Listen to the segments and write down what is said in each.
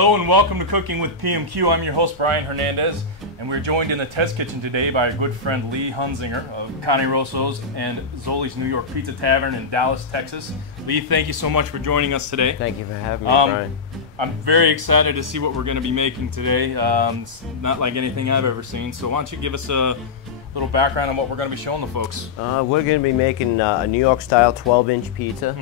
Hello and welcome to Cooking with PMQ. I'm your host Brian Hernandez, and we're joined in the test kitchen today by our good friend Lee Hunzinger of Rosso's and Zoli's New York Pizza Tavern in Dallas, Texas. Lee, thank you so much for joining us today. Thank you for having me, Brian. I'm very excited to see what we're going to be making today. It's not like anything I've ever seen, so why don't you give us a little background on what we're going to be showing the folks. We're going to be making a New York style 12-inch pizza,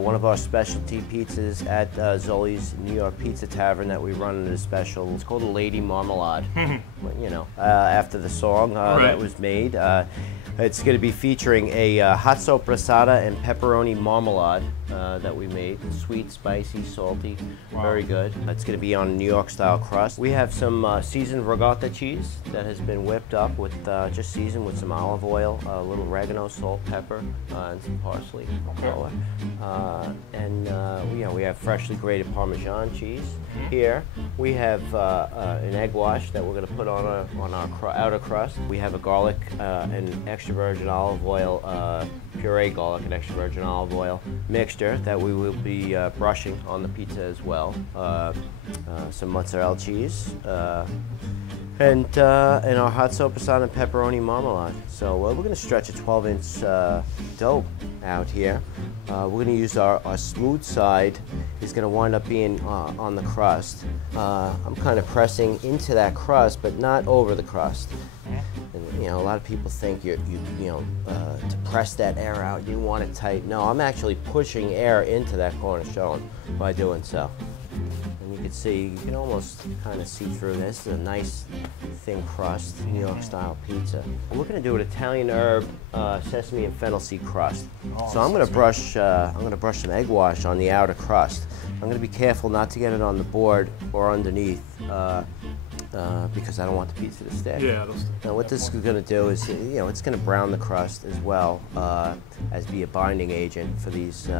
one of our specialty pizzas at Zoli's New York Pizza Tavern that we run in a special. It's called a Lady Marmalade, you know, after the song that was made. It's going to be featuring a hot soppressata and pepperoni marmalade that we made. Sweet, spicy, salty, very good. It's going to be on a New York style crust. We have some seasoned ricotta cheese that has been whipped up with just seasoned with some olive oil, a little oregano, salt, pepper, and some parsley. We have freshly grated Parmesan cheese. Here we have an egg wash that we're going to put on our outer crust. We have a garlic and extra virgin olive oil, puree garlic and extra virgin olive oil mixture that we will be brushing on the pizza as well. Some mozzarella cheese. And our hot soppressata and pepperoni marmalade. So we're going to stretch a 12-inch dough out here. We're going to use our smooth side is going to wind up being on the crust. I'm kind of pressing into that crust, but not over the crust. And, you know, a lot of people think to press that air out, you want it tight. No, I'm actually pushing air into that cornerstone by doing so. You can see, you can almost kind of see through this. It's a nice thin crust, New York style pizza. We're going to do an Italian herb, sesame and fennel seed crust. So I'm going to brush some egg wash on the outer crust. I'm going to be careful not to get it on the board or underneath because I don't want the pizza to stick. Now what this is going to do is, it's going to brown the crust as well as be a binding agent for these.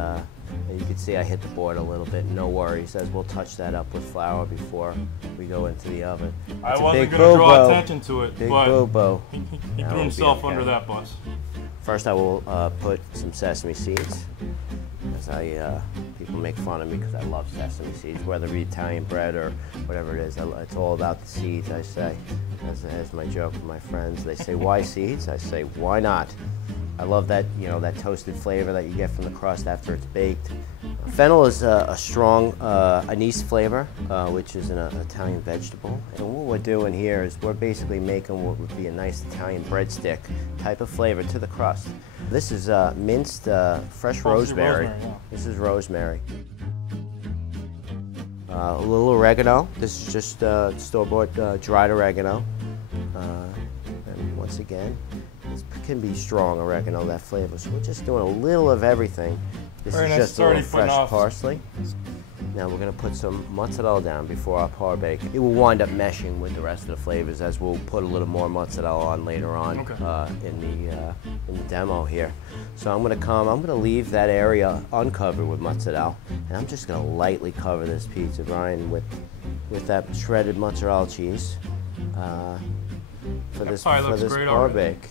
You can see I hit the board a little bit, no worries, as we'll touch that up with flour before we go into the oven. I wasn't going to draw attention to it, big but boo-boo. He threw himself under that bus. First I will put some sesame seeds, as people make fun of me because I love sesame seeds, whether it be Italian bread or whatever it is. It's all about the seeds, I say. As my joke with my friends, they say, why seeds? I say, why not? I love that, that toasted flavor that you get from the crust after it's baked. Fennel is a strong anise flavor, which is an Italian vegetable. And what we're doing here is we're basically making what would be a nice Italian breadstick type of flavor to the crust. This is minced fresh rosemary. This is rosemary. A little oregano. This is just store-bought dried oregano. And once again, this can be strong oregano, that flavor. So we're just doing a little of everything. This is just a little fresh parsley. Now we're going to put some mozzarella down before our par bake. It will wind up meshing with the rest of the flavors as we'll put a little more mozzarella on later on in the demo here. So I'm going to leave that area uncovered with mozzarella, and I'm just going to lightly cover this pizza, Brian, with that shredded mozzarella cheese. For this par bake.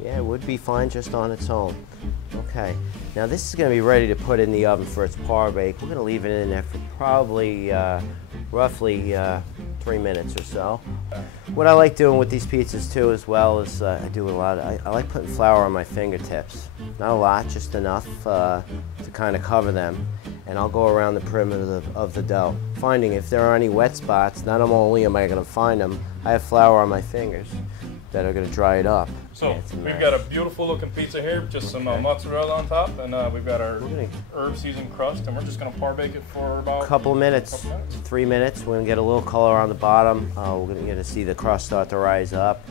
Yeah, it would be fine just on its own. Okay, now this is going to be ready to put in the oven for its par bake. We're going to leave it in there for probably roughly 3 minutes or so. What I like doing with these pizzas too as well is I like putting flour on my fingertips. Not a lot, just enough to kind of cover them. And I'll go around the perimeter of the dough, finding if there are any wet spots. Not only am I going to find them, I have flour on my fingers that are going to dry it up. So we've got a beautiful looking pizza here, just some mozzarella on top, and we've got our herb seasoned crust, and we're just going to par bake it for about a couple of minutes. 3 minutes. We're going to get a little color on the bottom. We're going to see the crust start to rise up.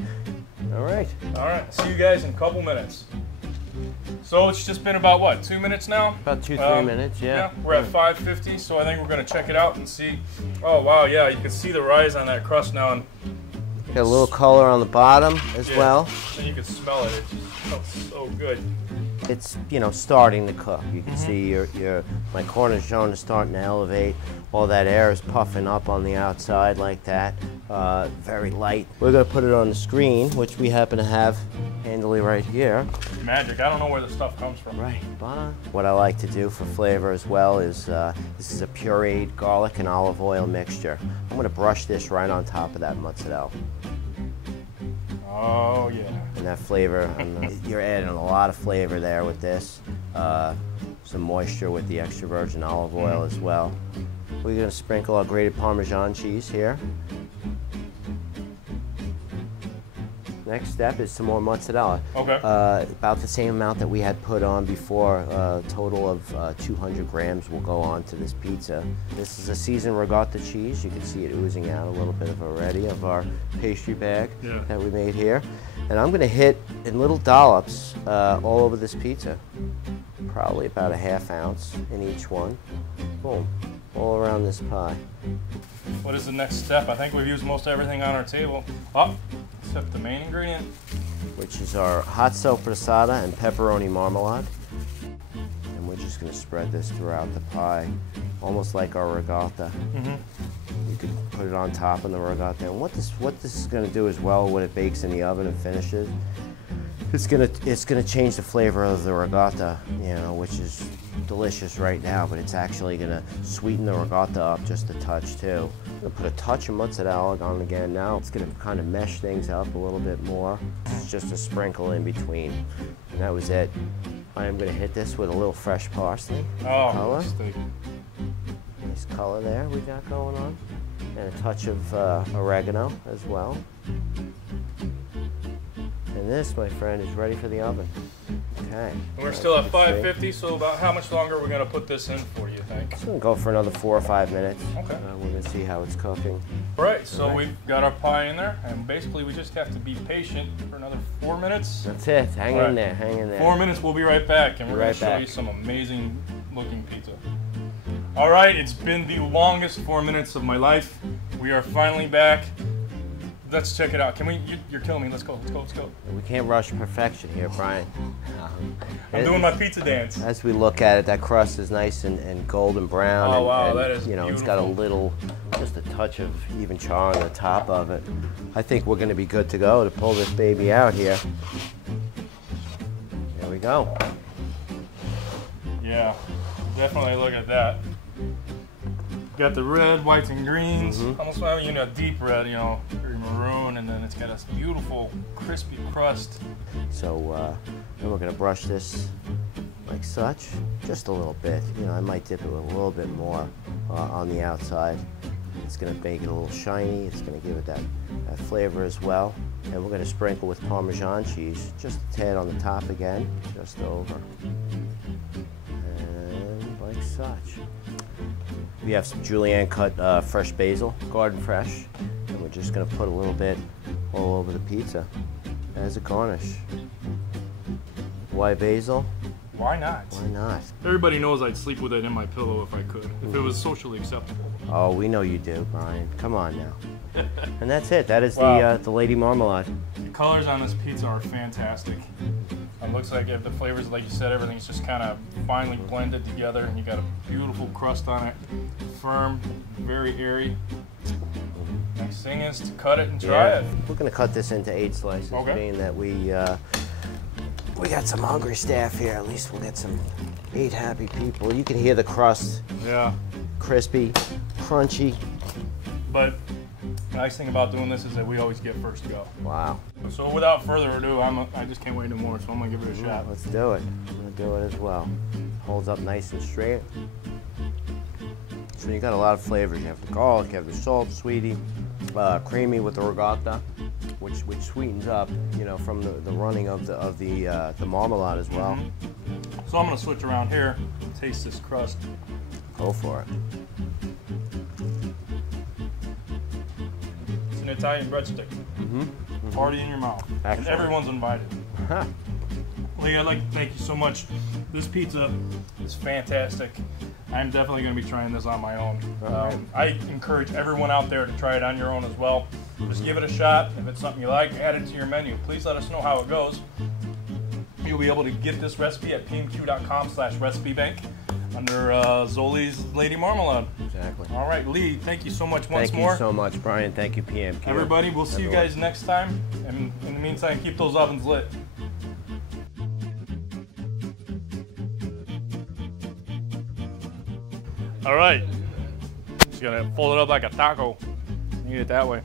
All right. All right. See you guys in a couple minutes. So it's just been about, what, 2 minutes now? About 2-3 minutes, yeah. We're at 550, so I think we're going to check it out and see. Oh, wow, yeah, you can see the rise on that crust now. And got a little color on the bottom as well. And you can smell it. It just smells so good. It's, starting to cook. You can see my cornerstone is starting to elevate. All that air is puffing up on the outside like that. Very light. We're going to put it on the screen, which we happen to have handily right here. magic. I don't know where the stuff comes from. Right, but what I like to do for flavor as well is, this is a pureed garlic and olive oil mixture. I'm gonna brush this right on top of that mozzarella. Oh yeah. And that flavor, you're adding a lot of flavor there with this. Some moisture with the extra virgin olive oil as well. We're gonna sprinkle our grated Parmesan cheese here. Next step is some more mozzarella. Okay. About the same amount that we had put on before. A total of 200 grams will go on to this pizza. This is a seasoned regatta cheese. You can see it oozing out a little bit already of our pastry bag that we made here. And I'm gonna hit in little dollops all over this pizza. Probably about a ½ ounce in each one. Boom, all around this pie. What is the next step? I think we've used most everything on our table. Oh, except the main ingredient. Which is our hot soppressata and pepperoni marmalade. And we're just gonna spread this throughout the pie, almost like our regatta. You could put it on top of the regatta. And what this is gonna do as well when it bakes in the oven and finishes, it's gonna change the flavor of the regatta, you know, which is delicious right now, but it's actually gonna sweeten the regatta up just a touch too. I'm gonna put a touch of mozzarella on again now. It's gonna kind of mesh things up a little bit more. It's just a sprinkle in between, and that was it. I am gonna hit this with a little fresh parsley. Oh, nice color there we got going on, and a touch of oregano as well. And this, my friend, is ready for the oven. Okay. And we're still at 550, so about how much longer are we going to put this in for, you think? It's going to go for another 4 or 5 minutes. Okay. We're going to see how it's cooking. All right, so we've got our pie in there, and basically we just have to be patient for another 4 minutes. That's it. Hang in there. Hang in there. 4 minutes, we'll be right back, and we're going to show you some amazing looking pizza. All right, it's been the longest 4 minutes of my life. We are finally back. Let's check it out. Can we? You're killing me. Let's go. Let's go. Let's go. We can't rush perfection here, Brian. I'm doing my pizza dance. As we look at it, that crust is nice and golden brown. Oh wow, and, that is you know, beautiful. It's got a little, just a touch of even char on the top of it. I think we're going to be good to go to pull this baby out here. There we go. Yeah, definitely look at that. Got the red, whites, and greens. Almost like, you know, deep red, you know, very maroon, and then it's got a beautiful, crispy crust. So then we're gonna brush this like such, just a little bit. You know, I might dip it with a little bit more on the outside. It's gonna make it a little shiny. It's gonna give it that flavor as well. And we're gonna sprinkle with Parmesan cheese, just a tad on the top again, just over, and like such. We have some julienne cut fresh basil, garden fresh, and we're just gonna put a little bit all over the pizza as a garnish. Why basil? Why not? Why not? Everybody knows I'd sleep with it in my pillow if I could, if it was socially acceptable. Oh, we know you do, Brian. Come on now. And that's it. That is Wow. the Lady Marmalade. The colors on this pizza are fantastic. It looks like the flavors, like you said, everything's just kind of finely blended together, and you got a beautiful crust on it, firm, very airy. Next thing is to cut it and try it. We're gonna cut this into 8 slices, being that we got some hungry staff here. At least we'll get some 8 happy people. You can hear the crust. Yeah. Crispy, crunchy. But the nice thing about doing this is that we always get first go. Wow. So without further ado, I just can't wait no more, so I'm gonna give it a shot. Let's do it. I'm gonna do it as well. Holds up nice and straight. So you got a lot of flavors. You have the garlic, you have the salt, sweetie, creamy with the regatta, which sweetens up, you know, from the running of the marmalade as well. So I'm gonna switch around here, taste this crust. Go for it. It's an Italian breadstick. Party in your mouth. Excellent. And everyone's invited. Lee, I'd like to thank you so much. This pizza is fantastic. I'm definitely going to be trying this on my own. I encourage everyone out there to try it on your own as well. Just give it a shot. If it's something you like, add it to your menu. Please let us know how it goes. You'll be able to get this recipe at pmq.com/recipebank under Zoli's Lady Marmalade. Exactly. All right, Lee, thank you so much once more. Thank you so much, Brian. Thank you, PMQ. Everybody, we'll see you guys next time. And in the meantime, keep those ovens lit. All right. Just gonna fold it up like a taco. Eat it that way.